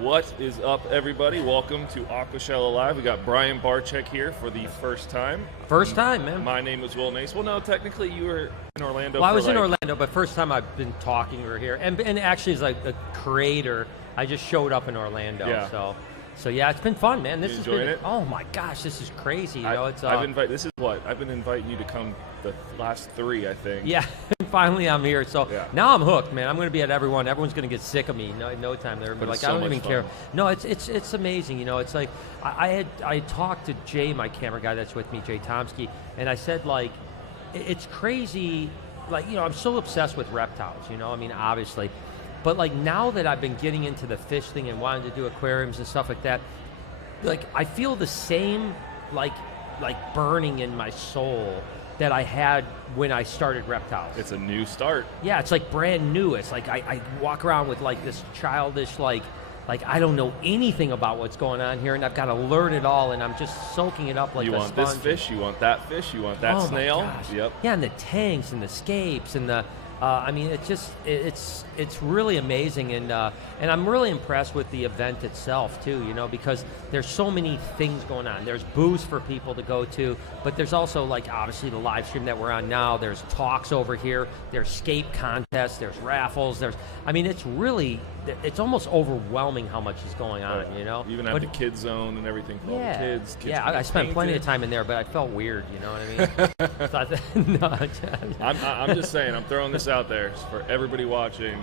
What is up, everybody? Welcome to Aquashella Live. We got Brian Barczyk here for the first time. First time, man. My name is Nace. Well, no, technically you were in Orlando. Well, I was in Orlando, but first time I've been talking over here. And actually, as like a creator, I just showed up in Orlando. Yeah. So yeah, it's been fun, man. You enjoying it? Oh my gosh, this is crazy. You know, it's I've been inviting you to come the last three, I think. Yeah, finally I'm here. So Yeah. now I'm hooked, man. I'm going to be at everyone. Everyone's going to get sick of me. No time. They're But like, it's I so don't much even fun. care. No, it's amazing. You know, it's like I talked to Jay, my camera guy that's with me, Jay Tomsky, and I said like, it's crazy. Like, you know, I'm so obsessed with reptiles. You know, I mean, obviously, but like now that I've been getting into the fish thing and wanting to do aquariums and stuff like that, like I feel the same like burning in my soul that I had when I started Reptiles. It's a new start. Yeah, it's like brand new. It's like I walk around with like this childish like I don't know anything about what's going on here, and I've got to learn it all, and I'm just soaking it up like You a want sponge. this fish, you want that fish, you want that Oh snail. my gosh. Yep. Yeah, and the tanks and the scapes and the I mean, it's really amazing, and I'm really impressed with the event itself too. You know, because there's so many things going on. There's booths for people to go to, but there's also like obviously the live stream that we're on now. There's talks over here. There's scape contests. There's raffles. It's almost overwhelming how much is going on. You know, You even have the kids zone and everything for all the kids. Yeah, I spent plenty of time in there, but I felt weird. You know what I mean? No, I'm just saying, I'm throwing this out there for everybody watching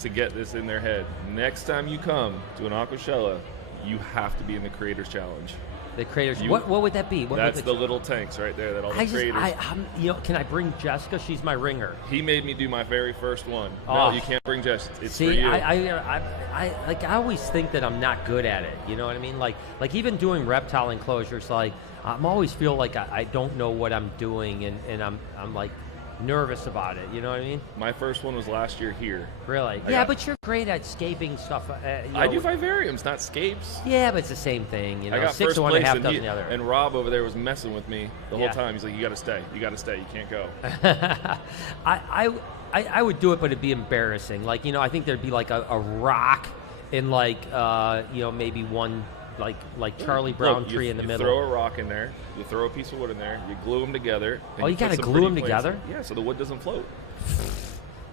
to get this in their head. Next time you come to an Aquashella, you have to be in the Creators Challenge. The creators. What would that be? That's the little tanks right there that all the creators. You know, can I bring Jessica? She's my ringer. He made me do my very first one. Oh. No, you can't bring Jessica. It's for See, you. I always think that I'm not good at it. You know what I mean? Like even doing reptile enclosures, like I'm always feel like I don't know what I'm doing, and I'm like nervous about it. You know what I mean? My first one was last year here. Really? But you're great at scaping stuff. I do vivariums, not scapes. Yeah, but it's the same thing. You know, I got 6 first to 1 place, half and, dozen the other. and Rob over there was messing with me the whole Yeah. time. He's like, "You got to stay. You got to stay. You can't go." I would do it, but it'd be embarrassing. Like, you know, I think there'd be like a rock in like you know, maybe one like Charlie Brown Look, tree in the you middle. throw a rock in there, you throw a piece of wood in there, you glue them together. and Oh, you put gotta some glue pretty them plants together? in. Yeah, so the wood doesn't float.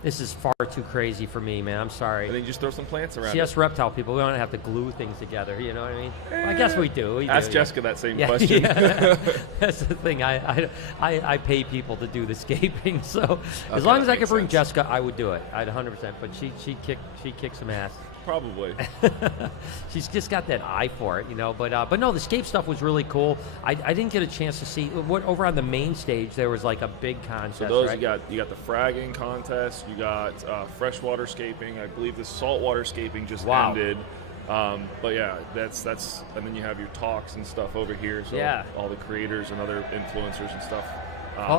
This is far too crazy for me, man. I'm sorry. And then you just throw some plants around. See, us reptile people, we don't have to glue things together. You know what I mean? Well, I guess we do. Ask do, Jessica that same yeah. question. Yeah. That's the thing. I pay people to do the scaping, so as long as I could bring Jessica, I would do it. I'd 100%. But she kicked some ass. Probably. She's just got that eye for it, you know. But no, the scape stuff was really cool. I didn't get a chance to see what over on the main stage. There was like a big contest. So those right? you got the fragging contest. You got freshwater scaping. I believe the saltwater scaping just ended. But yeah, that's and then you have your talks and stuff over here. So Yeah. all the creators and other influencers and stuff.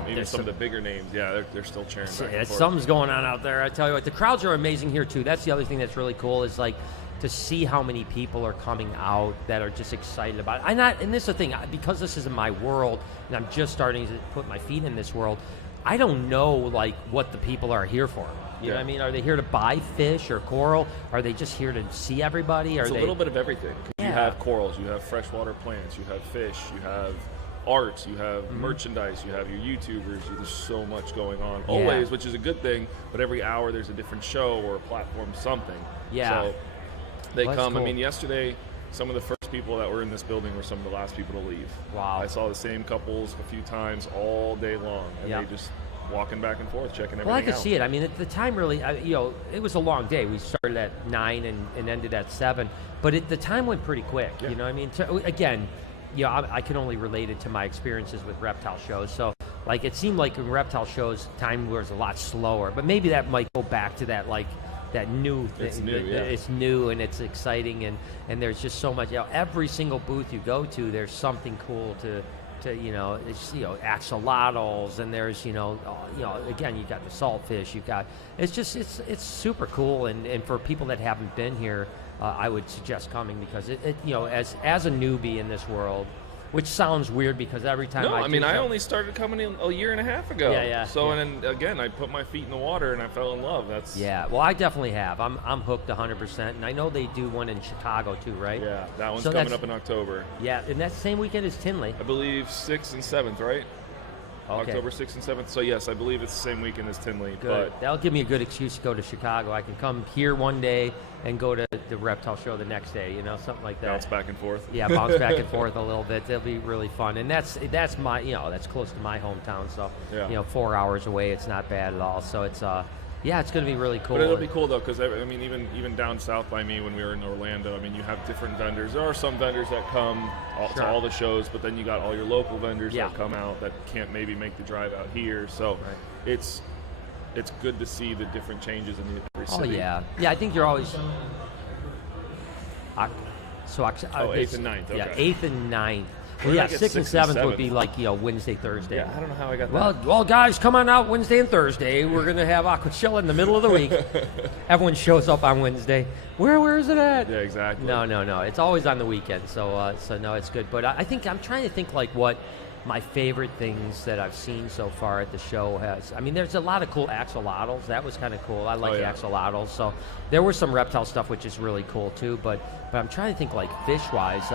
Even some of the bigger names, they're still cheering. Back and forth. Something's going on out there. I tell you what, the crowds are amazing here too. That's the other thing that's really cool is like to see how many people are coming out that are just excited about it. And this is the thing, because this isn't my world, and I'm just starting to put my feet in this world. I don't know like what the people are here for. You know what I mean? Are they here to buy fish or coral? Are they just here to see everybody? It's a little bit of everything. Yeah. You have corals, you have freshwater plants, you have fish, you have art, you have merchandise, you have your YouTubers. There's so much going on always, which is a good thing. But every hour there's a different show or a platform, something. Yeah. So they Well, come. cool. I mean, yesterday, some of the first people that were in this building were some of the last people to leave. Wow. I saw the same couples a few times all day long, and they just walking back and forth, checking everything out. Well, I could see it. I mean, at the time, really, you know, it was a long day. We started at 9 and ended at 7, but the time went pretty quick. Yeah. You know what I mean? Again, you know, I can only relate it to my experiences with reptile shows. So, like, it seemed like in reptile shows, time was a lot slower. But maybe that might go back to that, like, that new thing. It's new, It's new and it's exciting, and there's just so much. You know, every single booth you go to, there's something cool to you know, it's, you know, axolotls, and there's, you know, again, you've got the saltfish, you've got, it's super cool, and for people that haven't been here, I would suggest coming, because it you know, as a newbie in this world, which sounds weird because every time No, I mean, I so- only started coming in a year and a half ago. Yeah. So, and then again, I put my feet in the water and I fell in love. That's Yeah, well, I definitely have. I'm hooked 100%, and I know they do one in Chicago too, right? Yeah, that one's So coming that's- up in October. Yeah, and that's the same weekend as Tinley. I believe 6th and 7th, right? Okay. October 6th and 7th. So yes, I believe it's the same weekend as Tinley. Good. But That'll give me a good excuse to go to Chicago. I can come here one day and go to the reptile show the next day, something like that. bounce back and forth. Yeah, bounce back and forth a little bit. It'll be really fun, and that's my that's close to my hometown. So Yeah. 4 hours away, it's not bad at all. So it's it's going to be really cool. But it'll be cool though, because I mean, even down south by me when we were in Orlando, I mean, you have different vendors. There are some vendors that come Sure. to all the shows, but then you got all your local vendors Yeah. that come out that can't maybe make the drive out here. So Right. it's good to see the different changes in every Oh city. yeah. I think you're always. So 8th and 9th. Okay. Yeah, 8th and 9th. Where Well, did yeah, I get 6th and 6th and 7th would 7th? be like Wednesday, Thursday. Yeah, I don't know how I got that. Well, guys, come on out Wednesday and Thursday. We're gonna have Aquashella in the middle of the week. Everyone shows up on Wednesday. Where is it at? Yeah, exactly. No. It's always on the weekend. So no, it's good. But I think I'm trying to think like what my favorite things that I've seen so far at the show has. I mean, there's a lot of cool axolotls. That was kind of cool. I like Oh, the yeah. axolotls. So there was some reptile stuff, which is really cool too. But I'm trying to think like fish-wise.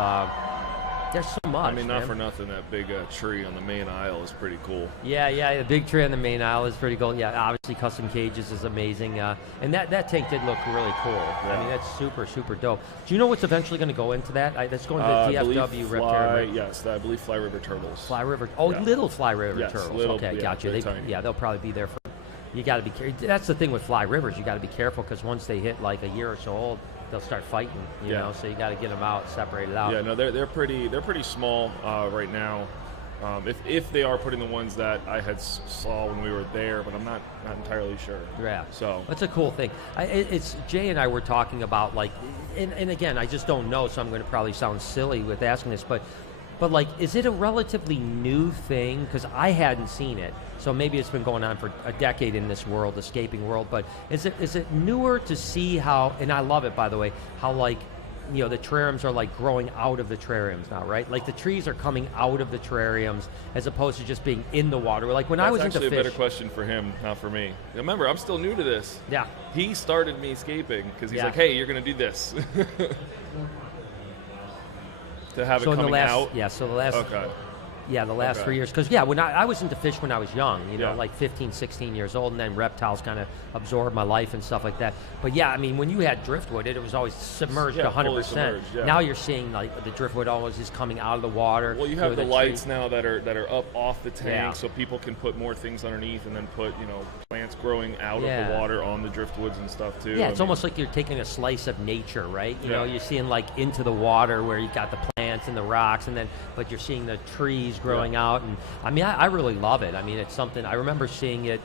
There's so much. I mean, not man. for nothing, that big tree on the main aisle is pretty cool. Yeah, the big tree on the main aisle is pretty cool. Yeah, obviously custom cages is amazing, and that tank did look really cool. I mean, that's super dope. Do you know what's eventually going to go into that? That's going to the I believe DFW Reptile. Yes, I believe Fly River Turtles. Fly River. Oh, Yeah. little Fly River Yes, turtles. little, Okay, yeah, gotcha. they're tiny. They'll probably be there for. You got to be careful. That's the thing with Fly Rivers. You got to be careful because once they hit like a year or so old, they'll start fighting. You Yeah. know, so you got to get them out, separated out. Yeah, no, they're pretty small right now. If they are putting the ones that I had saw when we were there, but I'm not entirely sure. Yeah. So that's a cool thing. It's Jay and I were talking about like, and again, I just don't know, so I'm going to probably sound silly with asking this, but like, is it a relatively new thing? Because I hadn't seen it, so maybe it's been going on for a decade in this world, escaping world. But is it newer to see how? And I love it, by the way, how like, the terrariums are like growing out of the terrariums now, right? Like the trees are coming out of the terrariums as opposed to just being in the water. Like when I was that's into actually a fish. better question for him, not for me. Remember, I'm still new to this. Yeah. He started me escaping because he's Yeah. like, "Hey, you're gonna do this." To have So it in the coming last, out. yeah. So the last. Okay. Yeah, the last Okay. 3 years. Because, when I was into fish when I was young, Yeah. like 15, 16 years old, and then reptiles kind of absorbed my life and stuff like that. But, yeah, I mean, when you had driftwood, it was always submerged Yeah, 100%. fully submerged, yeah. Now you're seeing, like, the driftwood always is coming out of the water. Well, you have the tree- lights now that are up off the tank, Yeah. so people can put more things underneath, and then put plants growing out of Yeah. the water on the driftwoods and stuff too. Yeah, I it's mean, almost like you're taking a slice of nature, right? You know, Yeah. you're seeing, like, into the water where you got the plants and the rocks, but you're seeing the trees growing out. And, I mean, I really love it. I mean, it's something, I remember seeing it,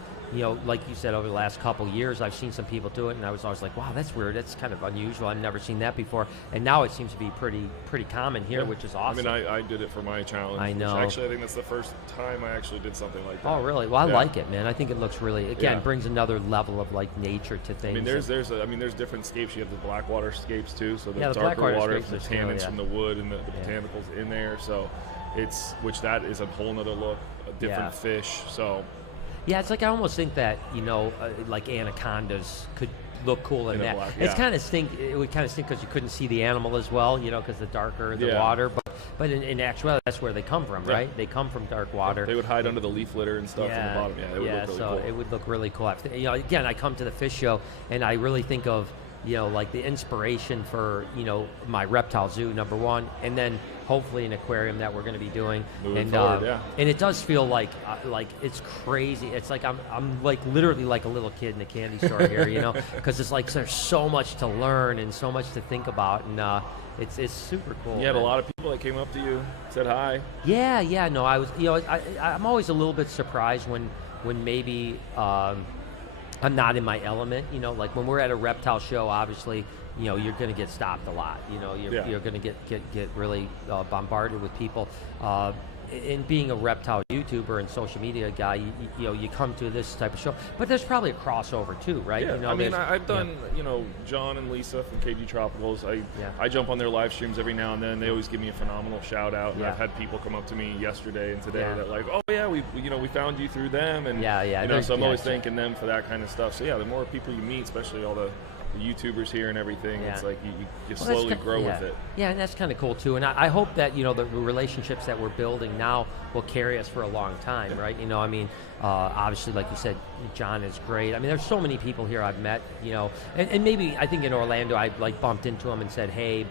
like you said, over the last couple years, I've seen some people do it, and I was always like, wow, that's weird. That's kind of unusual. I've never seen that before. And now it seems to be pretty common here, Yeah. which is awesome. I mean, I did it for my challenge. I which know. Actually, I think that's the first time I actually did something like that. Oh, really? Well, I Yeah. like it, man. I think it looks really, again, Yeah. brings another level of, like, nature to things. I mean, there's different scapes. You have the blackwater scapes too, so the Yeah, the darker blackwater water, scapes the are still, tannins yeah. from the wood and the botanicals in there. So that is a whole nother look, a different Yeah. fish. So Yeah, it's like I almost think that like anacondas could look cool in In a that. black, It's yeah. kind of stink. It would kind of stink because you couldn't see the animal as well, because the darker the Yeah. water. But in actuality, that's where they come from, Yeah. right? They come from dark water. they would hide under the leaf litter and stuff in the bottom. Yeah, it would look really so cool. it would look really cool. Again, I come to the fish show and I really think of like the inspiration for my reptile zoo, number one, and then hopefully an aquarium that we're going to be doing. Moving forward, yeah. And it does feel like it's crazy. It's like I'm like literally like a little kid in a candy store here, because it's like there's so much to learn and so much to think about, and it's super cool. You had a man. lot of people that came up to you, said hi. Yeah. No, I was. I'm always a little bit surprised when maybe I'm not in my element. Like when we're at a reptile show, obviously, you're going to get stopped a lot. You're Yeah. going to get really bombarded with people. in being a reptile YouTuber and social media guy, you come to this type of show, but there's probably a crossover too, right? Yeah, I mean, I've done, John and Lisa from KG Tropicals. I jump on their live streams every now and then. They always give me a phenomenal shout out. And I've had people come up to me yesterday and today that like, oh yeah, we found you through them, and so I'm always thanking them for that kind of stuff. So yeah, the more people you meet, especially all the YouTubers here and everything, it's like you slowly grow with it. Yeah, and that's kind of cool too. And I hope that the relationships that we're building now will carry us for a long time, right? I mean, obviously, like you said, John is great. I mean, there's so many people here I've met, and maybe I think in Orlando I like bumped into them and said hey,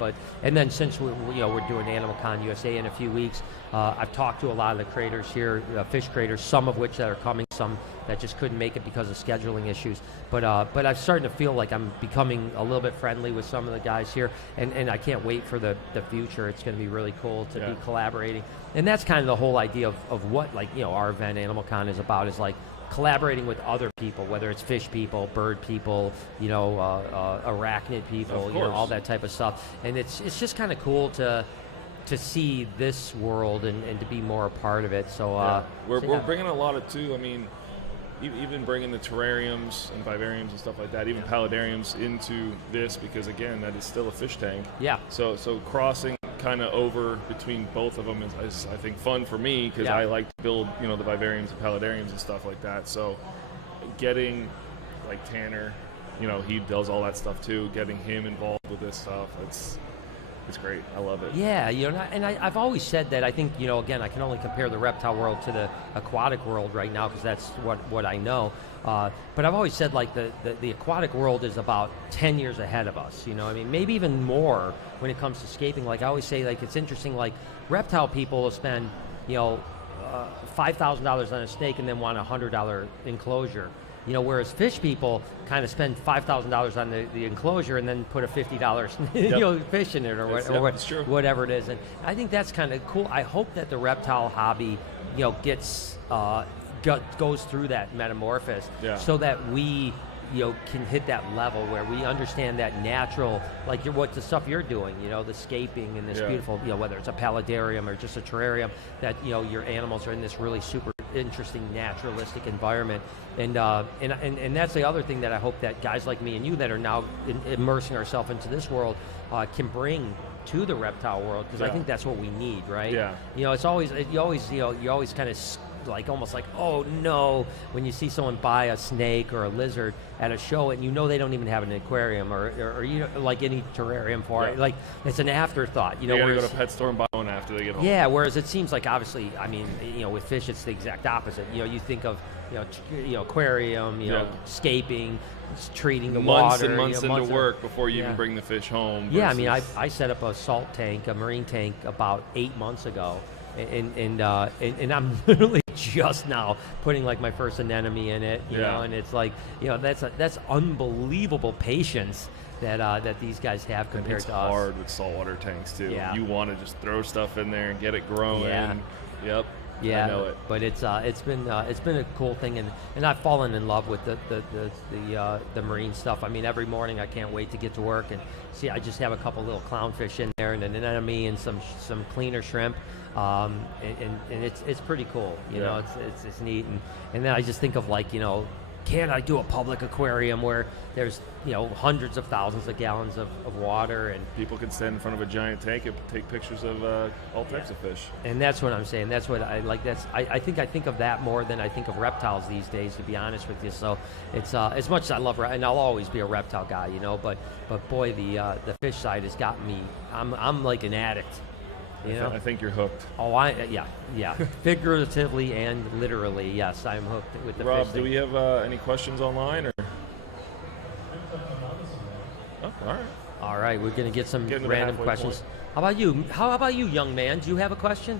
and then since we're doing Animal Con USA in a few weeks, I've talked to a lot of the creators here, fish creators, some of which that are coming, some that just couldn't make it because of scheduling issues. But I'm starting to feel like I'm becoming a little bit friendly with some of the guys here, and I can't wait for the future. It's going to be really cool to be collaborating. And that's kind of the whole idea of what our event Animal Con is about, is like collaborating with other people, whether it's fish people, bird people, arachnid people, all that type of stuff. And it's just kind of cool to see this world and to be more a part of it. So we're bringing a lot of too. I mean, even bringing the terrariums and vivariums and stuff like that, even paludariums into this, because again, that is still a fish tank. Yeah. So crossing kind of over between both of them is I think fun for me, because I like to build the vivariums and paludariums and stuff like that. So getting like Tanner, he does all that stuff too. Getting him involved with this stuff, it's great. I love it. Yeah, and I've always said that I think, again, I can only compare the reptile world to the aquatic world right now, because that's what I know. But I've always said, like, the aquatic world is about 10 years ahead of us, I mean, maybe even more when it comes to scaping. Like, I always say, like, it's interesting, like, reptile people will spend, $5,000 on a snake and then want a $100 enclosure. Whereas fish people kind of spend $5,000 on the enclosure and then put a $50 fish in it or whatever it is. And I think that's kind of cool. I hope that the reptile hobby, gets goes through that metamorphosis, so that we can hit that level where we understand that natural, like what the stuff you're doing, the scaping and this beautiful, whether it's a paludarium or just a terrarium, that your animals are in this really super interesting naturalistic environment, and that's the other thing that I hope that guys like me and you that are now immersing ourselves into this world can bring to the reptile world, because I think that's what we need, right? It's always you always kind of like almost like, oh no, when you see someone buy a snake or a lizard at a show and they don't even have an aquarium or like any terrarium for it, like it's an afterthought. You gotta go to a pet store and buy one after they get home. Yeah, whereas it seems like, obviously, I mean, with fish it's the exact opposite. You think of aquarium, scaping, treating the months water, and months into work before you even bring the fish home. Yeah, I mean, I set up a salt tank, a marine tank, about 8 months ago. And I'm literally just now putting like my first anemone in it, and it's like, that's unbelievable patience that these guys have compared to us. It's hard with saltwater tanks too. You want to just throw stuff in there and get it growing. Yep. Yeah, I know it. But it's been a cool thing, and I've fallen in love with the marine stuff. I mean, every morning I can't wait to get to work and see. I just have a couple little clownfish in there and an anemone and some cleaner shrimp, and it's pretty cool. It's neat, and then I just think of, like, can I do a public aquarium where there's hundreds of thousands of gallons of water, and people can stand in front of a giant tank and take pictures of all types of fish. And that's what I'm saying. That's what I like. I think of that more than I think of reptiles these days, to be honest with you. So it's as much as I love, and I'll always be a reptile guy, but boy, the fish side has got me. I'm like an addict. I think you're hooked. Oh, yeah. Figuratively and literally, yes, I'm hooked with the Rob, fish. do we have any questions online, or? Oh, all right. All right, we're gonna get some random questions. How about you? How about you, young man? Do you have a question?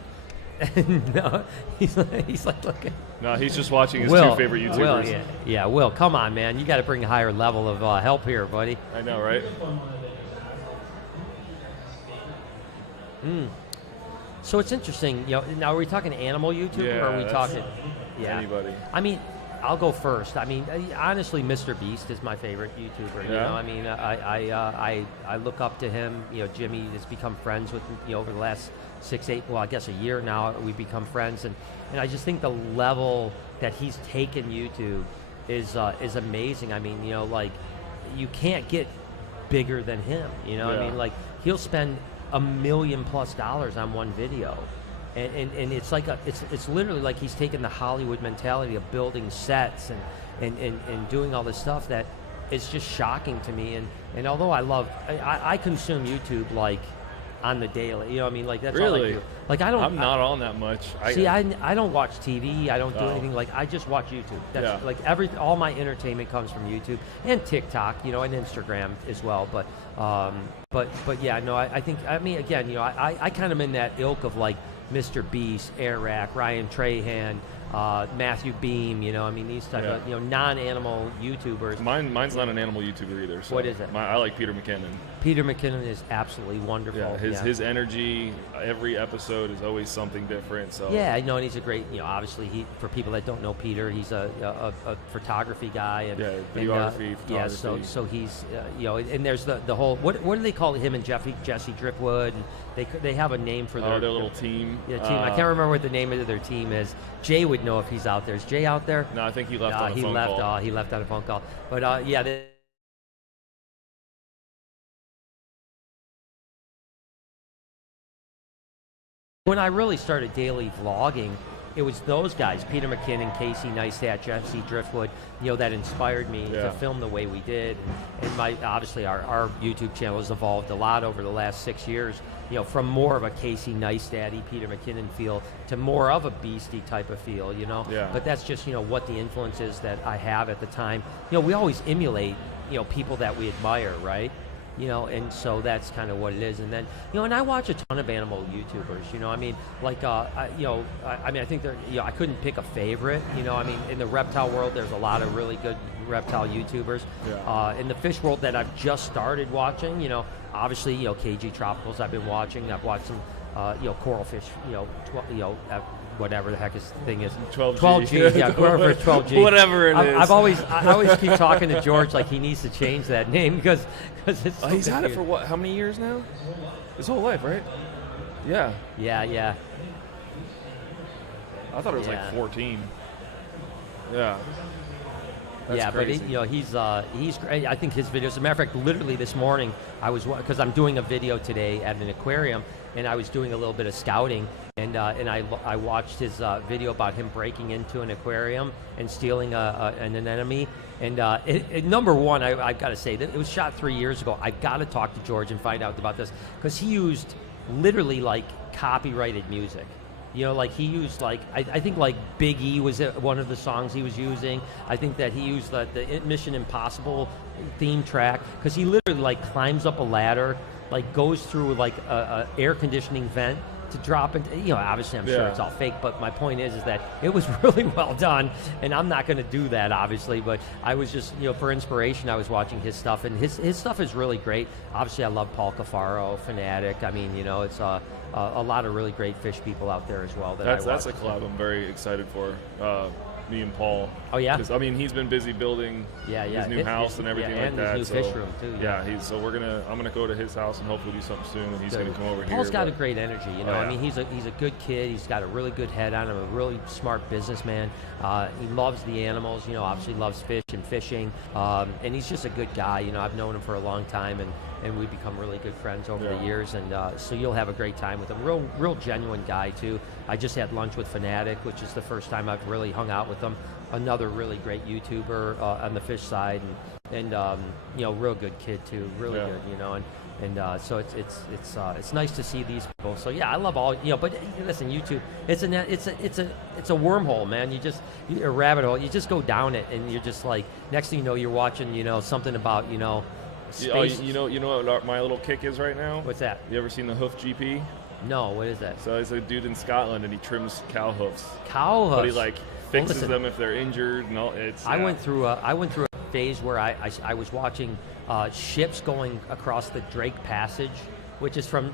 No, he's like looking. No, he's just watching his two favorite YouTubers. Will, Will, come on, man. You got to bring a higher level of help here, buddy. I know, right? So it's interesting, now are we talking animal YouTuber, or are we talking anybody? I mean, I'll go first. I mean, honestly, Mr. Beast is my favorite YouTuber. You Yeah. know, I mean, I look up to him. You know, Jimmy has become friends with over the last 6, 8, well, I guess a year now. We've become friends, and I just think the level that he's taken YouTube is amazing. I mean, you know, like you can't get bigger than him. You know, Yeah. I mean, like he'll spend $1 million+ on one video. And it's like it's literally like he's taken the Hollywood mentality of building sets and doing all this stuff that is just shocking to me. And although I consume YouTube like on the daily, you know what I mean? Like that's all I do. Like I'm not on that much. I don't watch TV. I don't do Oh. anything. Like I just watch YouTube. That's Yeah. like all my entertainment comes from YouTube and TikTok, you know, and Instagram as well. But yeah, no, I think, I mean, again, you know, I kind of in that ilk of like Mr. Beast, Airrack, Ryan Trahan, Matthew Beam, you know, I mean, these type of, you know, non-animal YouTubers. Mine's not an animal YouTuber either. So what is it? I like Peter McKinnon. Peter McKinnon is absolutely wonderful. Yeah, his energy, every episode is always something different. So yeah, I know, and he's a great, you know, obviously for people that don't know Peter, he's a photography guy. And, videography, photography. Yeah, so he's, you know, and there's the whole, what do they call him and Jesse Driftwood? And they have a name for their little team. Yeah, team. I can't remember what the name of their team is. Jay would know if he's out there. Is Jay out there? No, I think he left on a phone call. He left on a phone call. But yeah. When I really started daily vlogging, it was those guys, Peter McKinnon, Casey Neistat, Jesse Driftwood, you know, that inspired me to film the way we did. And obviously our YouTube channel has evolved a lot over the last 6 years, you know, from more of a Casey Neistat-y, Peter McKinnon feel to more of a beastie type of feel, you know. Yeah. But that's just, you know, what the influence is that I have at the time. You know, we always emulate, you know, people that we admire, right? You know, and so that's kind of what it is. And then, you know, and I watch a ton of animal YouTubers, you know, I mean, like, you know, I mean, I think you know, I couldn't pick a favorite, you know, I mean, in the reptile world, there's a lot of really good reptile YouTubers. Yeah. In the fish world that I've just started watching, you know, obviously, you know, KG Tropicals I've been watching. I've watched some, you know, coral fish, you know, whatever the heck his thing is. 12G, yeah, coral fish 12G. Whatever it is. I always keep talking to George like he needs to change that name because it's so he's had it confusing. for what? How many years now? His whole life, right? Yeah. Yeah. I thought it was like 14. Yeah. That's crazy. But you know, he's great. I think his videos. As a matter of fact, literally this morning because I'm doing a video today at an aquarium, and I was doing a little bit of scouting, and I watched his video about him breaking into an aquarium and stealing an anemone. And number one, I've got to say that it was shot 3 years ago. I've got to talk to George and find out about this because he used literally like copyrighted music. You know, like he used like, I think like Big E was one of the songs he was using. I think that he used the Mission Impossible theme track because he literally like climbs up a ladder, like goes through like a air conditioning vent to drop into, you know, obviously I'm sure it's all fake, but my point is that it was really well done, and I'm not going to do that obviously, but I was just, you know, for inspiration I was watching his stuff, and his stuff is really great. Obviously I love Paul Cafaro, Fanatic. I mean, you know, it's a lot of really great fish people out there as well. That's a collab I'm very excited for. Me and Paul. Oh yeah. Because I mean, he's been busy building his new house and everything like that. And his new fish room too. So I'm gonna go to his house and hopefully do something soon. And he's gonna come over here. Paul's got a great energy. You know, I mean, he's a good kid. He's got a really good head on him. A really smart businessman. He loves the animals. You know, obviously loves fish and fishing. And he's just a good guy. You know, I've known him for a long time, and we've become really good friends over the years, and so you'll have a great time with him. Real genuine guy too. I just had lunch with Fanatic, which is the first time I've really hung out with him. Another really great YouTuber on the fish side, and you know, real good kid too. Really good, you know, and so it's nice to see these people. So yeah, I love all, you know. But listen, YouTube, it's a wormhole, man. A rabbit hole. You just go down it, and you're just like, next thing you know, you're watching, you know, something about, you know. Space. You know what my little kick is right now? What's that? You ever seen the Hoof GP? No, what is that? So he's a dude in Scotland, and he trims cow hoofs. Cow hoofs. But he like fixes them if they're injured, and all. I went through a phase where I was watching ships going across the Drake Passage which is from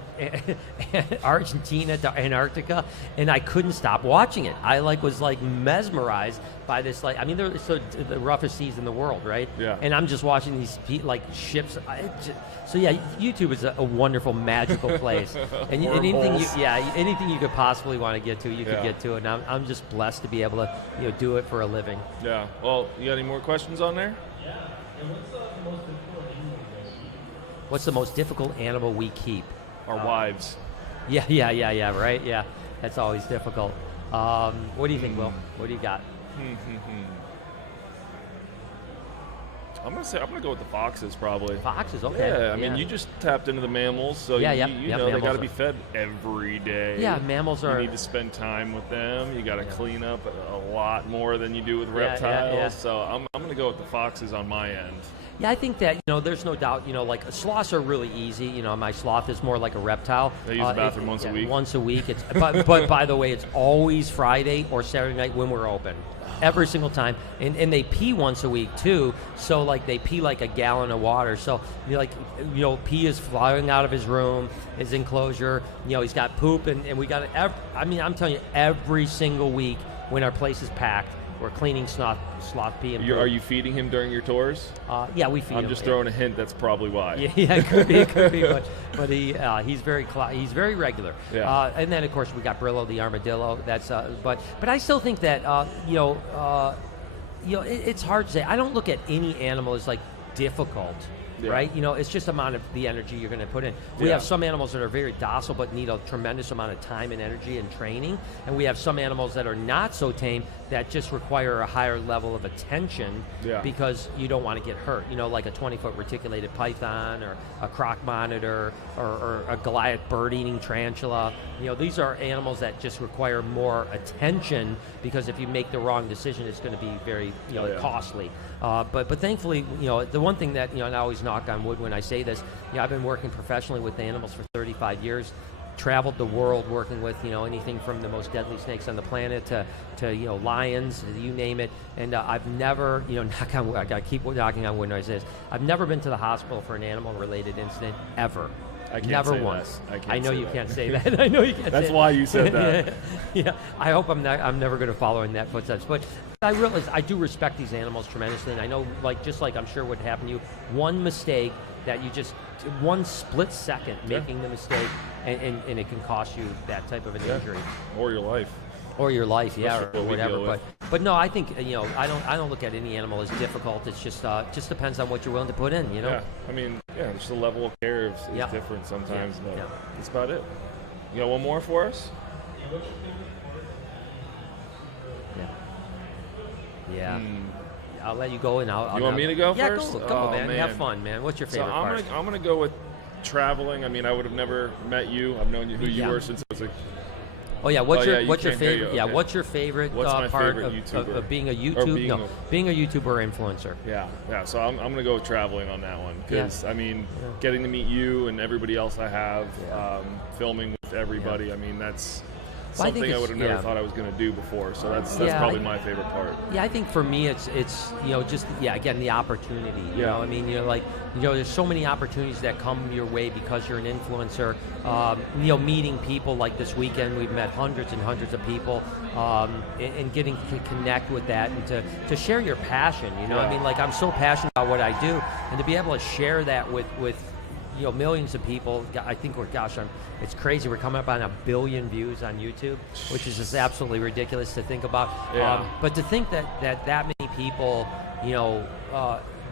Argentina to Antarctica, and I couldn't stop watching it. I was mesmerized by this. I mean, it's the roughest seas in the world, right? Yeah. And I'm just watching these ships. So yeah, YouTube is a wonderful, magical place. And anything you could possibly want to get to, you could get to. And I'm just blessed to be able to do it for a living. Yeah. Well, you got any more questions on there? Yeah. And What's the most difficult animal we keep? Our wives. Yeah, right? Yeah, that's always difficult. What do you think, Will? What do you got? I'm gonna go with the foxes probably. Foxes, okay. Yeah, I mean, you just tapped into the mammals, so you know they got to be fed every day. Yeah, mammals are. You need to spend time with them. You got to clean up a lot more than you do with reptiles. So I'm gonna go with the foxes on my end. Yeah, I think that, there's no doubt, sloths are really easy. My sloth is more like a reptile. They use the bathroom once a week. Once a week. But by the way, it's always Friday or Saturday night when we're open. Every single time. And they pee once a week, too. So, they pee like a gallon of water. So, pee is flying out of his room, his enclosure. He's got poop. And we got it. I'm telling you, every single week when our place is packed, we're cleaning sloth pee and poop. Are you feeding him during your tours? Yeah, we feed him. I'm just throwing a hint. That's probably why. Yeah, it could be. But he's very regular. Yeah. And then of course we got Brillo, the armadillo. That's but I still think that it's hard to say. I don't look at any animal as difficult. Yeah. Right? It's just amount of the energy you're going to put in. We have some animals that are very docile but need a tremendous amount of time and energy and training. And we have some animals that are not so tame that just require a higher level of attention because you don't want to get hurt. Like a 20-foot reticulated python or a croc monitor or a Goliath bird-eating tarantula. These are animals that just require more attention because if you make the wrong decision, it's going to be very costly. But thankfully, the one thing that, and I always knock on wood when I say this, I've been working professionally with animals for 35 years, traveled the world working with, anything from the most deadly snakes on the planet to lions, you name it. And I've never, knock on wood, I gotta keep knocking on wood when I say this, I've never been to the hospital for an animal-related incident, ever. I can't never say once. That. I know you can't say that. I know you can't. That's why you said that. Yeah. I hope I'm never going to follow in that footsteps. But I realize I do respect these animals tremendously, and I know, just like I'm sure would happen to you, one mistake that you just one split second making the mistake, and it can cost you that type of an injury or your life. Or your life, or whatever. But no, I think I don't look at any animal as difficult. It's just depends on what you're willing to put in. Yeah, I mean, just the level of care is different sometimes. But that's about it. You got one more for us? Yeah. I'll let you go, and I'll. You want me to go first? Go, man. Have fun, man. What's your favorite part? I'm gonna go with traveling. I mean, I would have never met you. I've known who you were since I was a. Oh yeah, what's your favorite? Yeah, what's your favorite part of being a being a YouTuber influencer? Yeah. So I'm gonna go with traveling on that one because I mean, getting to meet you and everybody else I have, filming with everybody. Yeah. I mean, that's something I would have never thought I was going to do before. So that's probably my favorite part. Yeah, I think for me it's just again the opportunity. You know, I mean, there's so many opportunities that come your way because you're an influencer. Meeting people like this weekend, we've met hundreds and hundreds of people, and getting to connect with that and to share your passion. I mean, I'm so passionate about what I do, and to be able to share that with millions of people. I think it's crazy. We're coming up on 1 billion views on YouTube, which is just absolutely ridiculous to think about. But to think that many people,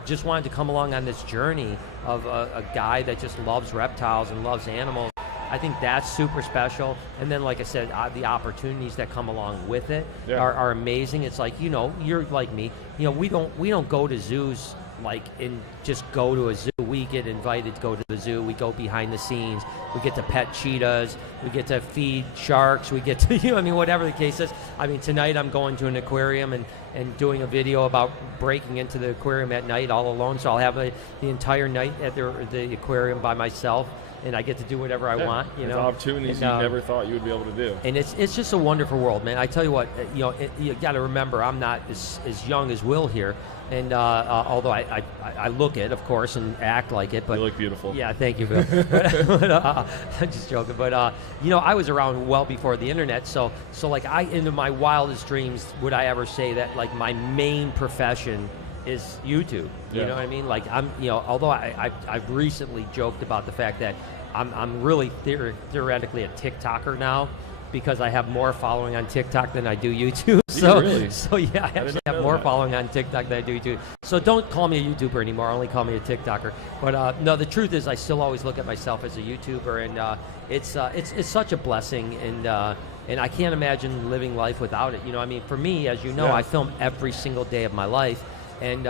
just wanted to come along on this journey of a guy that just loves reptiles and loves animals, I think that's super special. And then, like I said, the opportunities that come along with it are amazing. It's like, you're like me. We don't go to zoos and just go to a zoo. We get invited to go to the zoo. We go behind the scenes. We get to pet cheetahs. We get to feed sharks. We get to, whatever the case is. I mean, tonight I'm going to an aquarium and doing a video about breaking into the aquarium at night all alone. So I'll have the entire night at the aquarium by myself. and I get to do whatever I want. You It's know, opportunities you never thought you would be able to do. and it's just a wonderful world, man. I tell you what, you got to remember, I'm not as young as Will here, and although I look it, of course, and act like it, but You look beautiful. yeah, thank you, Bill. but, I'm just joking. But I was around well before the internet, so like into my wildest dreams, would I ever say that like my main profession is YouTube? You know what I mean? Like although I've recently joked about the fact that I'm really theoretically a TikToker now, because I have more following on TikTok than I do YouTube. Really? So yeah, I actually have more following on TikTok than I do YouTube. So don't call me a YouTuber anymore. Only call me a TikToker. But no, the truth is, I still always look at myself as a YouTuber, and it's such a blessing, and I can't imagine living life without it. You know, I mean, for me, as you know, I film every single day of my life, and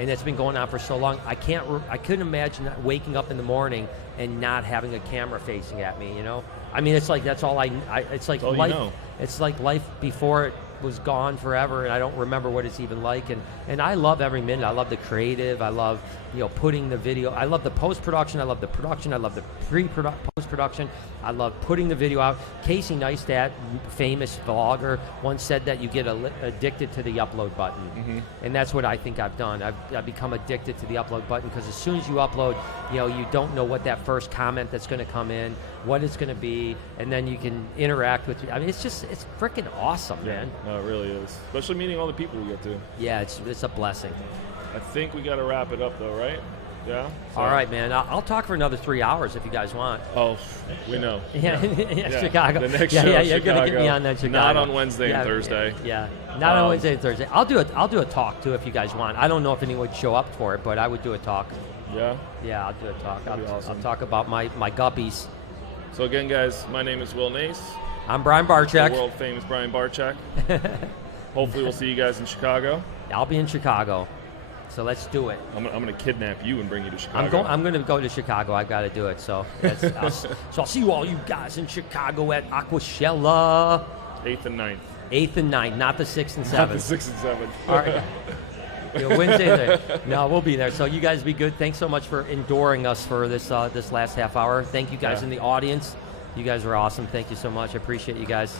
it's been going on for so long. I couldn't imagine waking up in the morning and not having a camera facing at me. You know, I mean, it's like that's all it's like all life. you know. It's like life before it was gone forever, and I don't remember what it's even like. And I love every minute. I love the creative. I love putting the video. I love the post-production. I love the production. I love the post-production. I love putting the video out. Casey Neistat, famous vlogger, once said that you get addicted to the upload button, and that's what I think I've done. I've become addicted to the upload button, because as soon as you upload, you don't know what that first comment that's going to come in, what it's going to be, and then you can interact with you. I mean, it's freaking awesome, man. No, it really is. Especially meeting all the people we get to. Yeah, it's a blessing. I think we got to wrap it up, though, right? Yeah? So. All right, man. I'll talk for another 3 hours if you guys want. Oh, we know. Yeah, Chicago. The next show, you're going to get me on that Chicago. Not on Wednesday and Thursday. Yeah, not on Wednesday and Thursday. I'll do a talk, too, if you guys want. I don't know if anyone would show up for it, but I would do a talk. Yeah? Yeah, I'll do a talk. That'd be awesome. I'll talk about my guppies. So again, guys, my name is Will Nace. I'm Brian Barczyk. The world famous Brian Barczyk. Hopefully we'll see you guys in Chicago. I'll be in Chicago, so let's do it. I'm gonna kidnap you and bring you to Chicago. I'm going to go to Chicago. I've got to do it. So I'll see you all, you guys, in Chicago at Aquashella. 8th and 9th. 8th and 9th, not the 6th and 7th. Not the 6th and 7th. All right. Wednesday there. No, we'll be there. So you guys be good. Thanks so much for enduring us for this last half hour. Thank you guys in the audience. You guys are awesome. Thank you so much. I appreciate you guys.